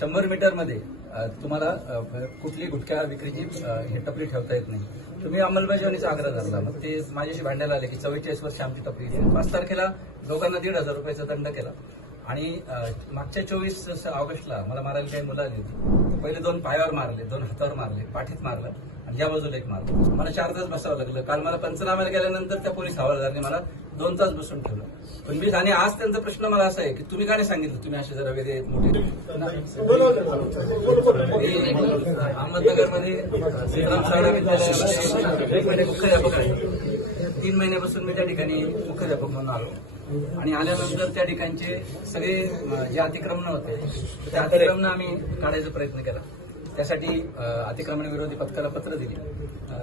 शंभर मीटरमध्ये तुम्हाला कुठली गुटख्या विक्रीची हे टपरी ठेवता येत नाही. तुम्ही अंमलबजावणीचा आग्रह धरला. मग ते माझ्याशी भांडायला आले की चव्वेचाळीस वर्ष आमची टपरी पाच तारखेला दोघांना दीड हजार रुपयाचा दंड केला. आणि मागच्या चोवीस ऑगस्टला मला मारायला काही मुलं आली होती. पहिले दोन पायावर मारले दोन हातावर मारले पाठीत मारलं. आणि या बाजूला एक मार्ग. मला चार तास बसावं लागलं. काल मला पंचनाम्याला गेल्यानंतर त्या पोलीस हवालदारने मला दोन तास बसून ठेवलं. पण मी आणि आज त्यांचा प्रश्न मला असा आहे की तुम्ही काय सांगितलं? तुम्ही असे जरा वेगळे मोठे अहमदनगरमध्ये श्रीराम शाळा विद्यालयामध्ये मुख्याध्यापक आहे. तीन महिन्यापासून मी त्या ठिकाणी मुख्याध्यापक म्हणून आलो. आणि आल्यानंतर त्या ठिकाणचे सगळे जे अतिक्रमण होते त्या अतिक्रमण आम्ही काढायचा प्रयत्न केला. त्यासाठी अतिक्रमण विरोधी पथकाला पत्र दिले.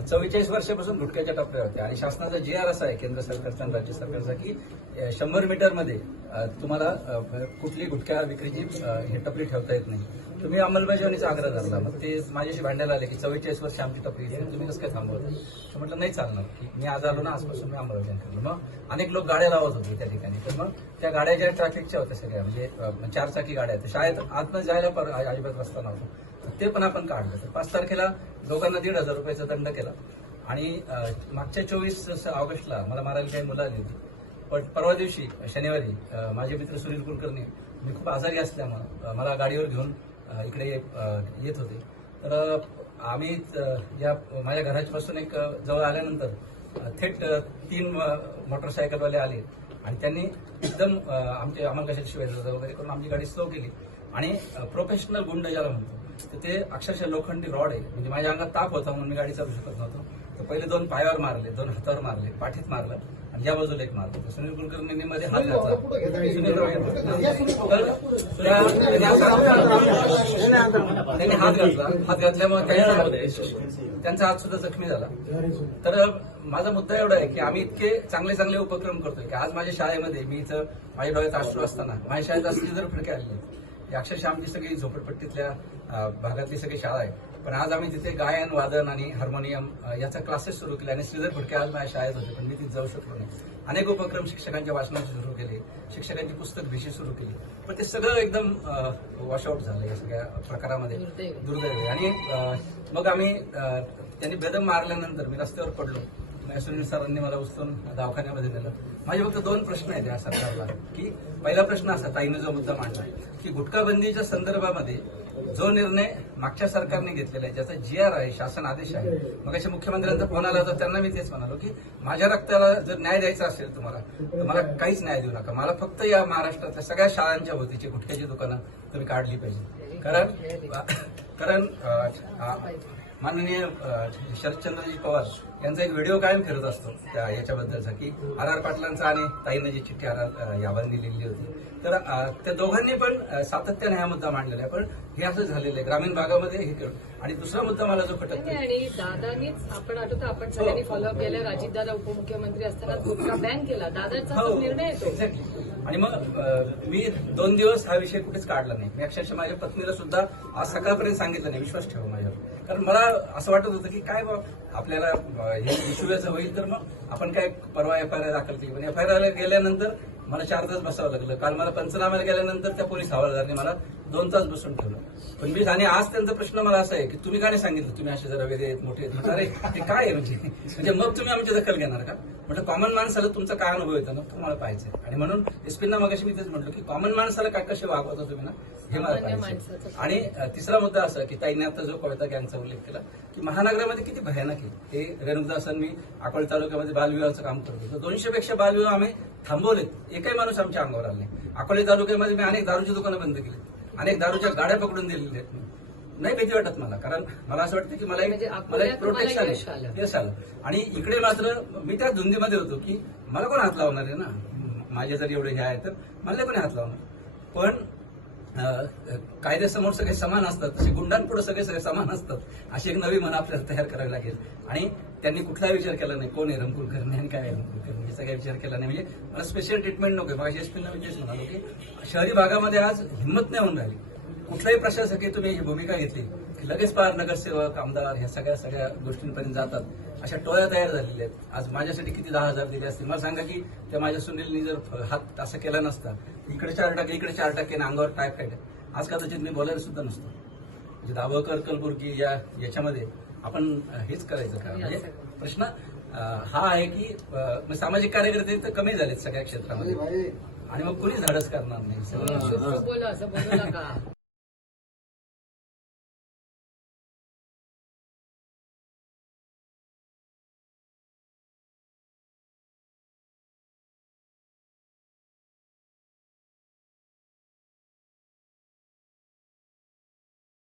चव्वेचाळीस वर्षापासून गुटख्याच्या टप्प्यावर होत्या आणि शासनाचा जे आर असा आहे केंद्र सरकारचा आणि राज्य सरकारचा की शंभर मीटरमध्ये तुम्हाला कुठली गुटख्या विक्रीची हे टपरी ठेवता येत नाही. तुम्ही अंमलबजावणीचा आग्रह धरला. मग ते माझ्याशी भांडायला आले की चव्वेचाळीस वर्ष आमची टपरी आहे, तुम्ही कसं काय थांबवत? तर म्हटलं नाही चालणार की मी आज आलो ना आजपासून मी अंमलबजावणी केलं मग अनेक लोक गाड्या लावत होते त्या ठिकाणी. तर मग त्या गाड्या ज्या ट्रॅफिकच्या होत्या सगळ्या म्हणजे चारचाकी गाड्या आहेत. शाळेत आतमध्ये जायला पर अजिबात रस्ता नव्हता. ते पण आपण काढलं. तर पाच तारखेला दोघांना दीड हजार रुपयाचा दंड केला. आणि मागच्या चोवीस ऑगस्टला मला मारायला काही मुलं आली होती. पण परवा दिवशी शनिवारी माझे मित्र सुनील कुलकर्णी मी खूप आजारी असल्यामुळं मला गाडीवर घेऊन इकडे येत होते. तर आम्ही या माझ्या घराच्यापासून एक जवळ आल्यानंतर थेट तीन मोटरसायकलवाले आले. आणि त्यांनी एकदम आमचे आम्हाला कशाची शिवाय वगैरे करून आमची गाडी स्लो केली. आणि प्रोफेशनल गुंड ज्याला म्हणतो तर ते अक्षरशः लोखंडी रॉड आहे. म्हणजे माझ्या अंगात ताप होता म्हणून मी गाडी चालू शकत नव्हतो. तर पहिले दोन पायावर मारले दोन हातावर मारले पाठीत मारलं आणि या बाजूला एक मारलं. तर सुनील कुलकर्णींनी मध्ये हात घातला. त्यांनी हात घातला. हात घातल्यामुळे त्यांचा त्यांचा हात सुद्धा जखमी झाला. तर माझा मुद्दा एवढा आहे की आम्ही इतके चांगले चांगले उपक्रम करतोय की आज माझ्या शाळेमध्ये मी इथं माझ्या डोळ्यात अश्रू असताना माझ्या शाळेत असली जर फडके आले ही अक्षरशः आमची सगळी झोपडपट्टीतल्या भागातली सगळी शाळा आहे. पण आज आम्ही तिथे गायन वादन आणि हार्मोनियम याचा क्लासेस सुरू केले आणि श्रीधर फडके आज माझ्या शाळेत होते पण मी तिथे जाऊ शकलो नाही. अनेक उपक्रम शिक्षकांच्या वाचनाचे सुरू केले शिक्षकांची पुस्तक भिशी सुरू केली. पण ते सगळं एकदम वॉशआउट झालं या सगळ्या प्रकारामध्ये. दुर्दैव. आणि मग आम्ही त्यांनी बेदम मारल्यानंतर मी रस्त्यावर पडलो. सुनील सरांनी मला उचलून दवाखान्यामध्ये नेलं. माझे फक्त दोन प्रश्न आहेत या सरकारला की पहिला प्रश्न असा ताईने जो मुद्दा मांडला की गुटखा बंदीच्या संदर्भामध्ये जो निर्णय मागच्या सरकारने घेतलेला आहे ज्याचा जी आर आहे शासन आदेश आहे मग अशा मुख्यमंत्र्यांचा फोन आला होता त्यांना मी तेच म्हणालो की माझ्या रक्ताला जर न्याय द्यायचा असेल तुम्हाला तर मला काहीच न्याय देऊ नका. मला फक्त या महाराष्ट्रातल्या सगळ्या शाळांच्या भोवतीची गुटख्याची दुकानं तुम्ही काढली पाहिजे कारण कारण माननीय शरदचंद्रजी पवार यांचा एक व्हिडिओ कायम फिरत असतो त्या याच्याबद्दलचा की आर आर पाटलांचा आणि ताईनं जी चिठ्ठी आर आर याबांनी लिहिली होती. तर त्या दोघांनी पण सातत्याने हा मुद्दा मांडलेला आहे. पण हे असं झालेलं आहे. ग्रामीण भागामध्ये हे करून. आणि दुसरा मुद्दा मला जो नाही, आणि दादानीच आपण आठवतो आपण सगळ्यांनी फॉलोअप केलं राजीवदादा उपमुख्यमंत्री असताना बॅन केला. दादाचा हो. निर्णय एक्झॅक्टली आणि मग मी दोन दिवस हा विषय कुठेच काढला नाही. मी अक्षरशः माझ्या पत्नीला सुद्धा आज सकाळपर्यंत सांगितलं नाही. विश्वास ठेवा माझ्यावर. कारण मला असं वाटत होतं की काय बा आपल्याला हे इश्यू होईल तर मग आपण काय परवा एफ आय आर दाखल केली. पण एफ आय आर गेल्यानंतर मला चार तास बसावं लागलं. काल मला पंचनाम्याला गेल्यानंतर त्या पोलीस हवालदारने मला दोन तास बसून ठेवलं. पण मी आणि आज त्यांचा प्रश्न मला असा आहे की तुम्ही का नाही सांगितलं? तुम्ही असे जरा वेगळे आहेत, मोठे आहेत? अरे ते काय आहे म्हणजे? म्हणजे मग तुम्ही आमची दखल घेणार का? म्हटलं कॉमन माणसाला तुमचा काय अनुभव येतो ना तुम्हाला पाहिजे आणि म्हणून एसपींना मग मी तेच म्हटलं की कॉमन माणसाला काय कसे वागवता तुम्ही ना हे मला पाहिजे. आणि तिसरा मुद्दा असा की ताईने आता जो कविता गँगचा उल्लेख केला की महानगरामध्ये किती भयानक आहे. ते रेणुकदासन मी अकोला तालुक्यामध्ये बालविवाहाचं काम करतो तर दोनशे पेक्षा बालविवाह आम्ही थांबवलेत. एकही माणूस आमच्या अंगावर आला नाही. अकोले तालुक्यामध्ये मी अनेक दारूची दुकानं बंद केली अनेक दारूच्या गाड्या पकडून दिलेल्या आहेत. नाही भीती वाटत मला कारण मला असं वाटतं की मला म्हणजे एक मला एक प्रोटेक्शन यश आहे आलं. आणि इकडे मात्र मी त्या धुंदीमध्ये होतो की मला कोण हात लावणार आहे ना माझे जर एवढे हे आहे तर मला कोणी हात लावणार पण कायद्यासमोर सगळे समान असतात तसे गुंडांपुढे सगळे सगळे समान असतात अशी एक नवी मन आपल्याला तयार करावी लागेल. आणि त्यांनी कुठलाही विचार केला नाही कोण आहे रमकुल करणे आणि काय आहे रमकुल करणे याचा विचार केला नाही. म्हणजे मला स्पेशल ट्रीटमेंट नको मग एसपीना विचार म्हणालो की शहरी भागामध्ये आज हिंमत नाही होऊन राहिली. कुठल्याही प्रशासकीय तुम्ही ही भूमिका घेतली की लगेच पार नगरसेवक आमदार ह्या सगळ्या सगळ्या गोष्टींपर्यंत जातात. अशा टोळ्या तयार झालेल्या आहेत. आज माझ्यासाठी किती दहा हजार दिले असतील? मला सांगा की त्या माझ्या सुनीलनी जर हात असं केला नसता इकडे चार टक्के इकडे चार टक्के आणि अंगावर टाक काढले आज कदाचित मी बोलायला सुद्धा नसतो. म्हणजे दाभोळकर कलबुर्गी या याच्यामध्ये आपण हेच करायचं का? म्हणजे प्रश्न हा आहे की सामाजिक कार्यकर्ते तर कमी झालेत सगळ्या क्षेत्रामध्ये. आणि मग कुणी धाडस करणार नाही?